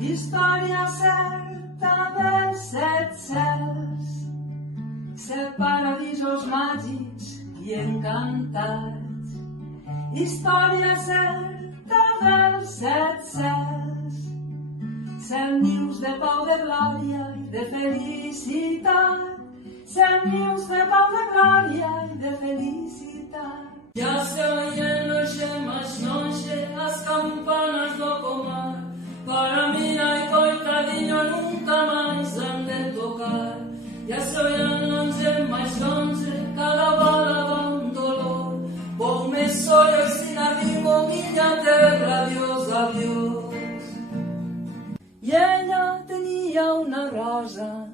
història certa dels set cels, set paradisos màgics i encantats. Història certa dels set cels, set nius de pau, de glòria i de felicitat, set nius de pau, de glòria i de felicitat. Ya se oyen noche más noche las campanas do pomar, para mí no hay coitadinho nunca más han de tocar. Ya se oyen longe más longe cada bala va un dolor, vos me soy hoy sin arrimo miña terra, adiós, adiós. I ella tenia una rosa,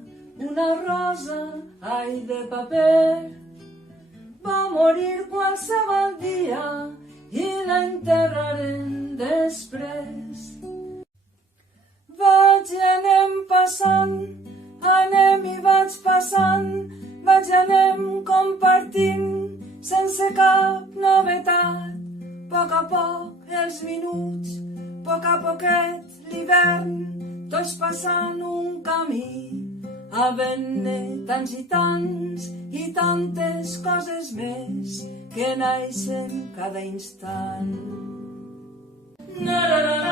ai, de paper. Va morir qualsevol dia i la enterraren després. Vaig i anem passant, anem i vaig passant, vaig i anem compartint sense cap novetat. A poc els minuts, poc a poquet l'hivern, tots passant un camí, havent-ne tants i tantes coses més que naixen cada instant. Na, na, na.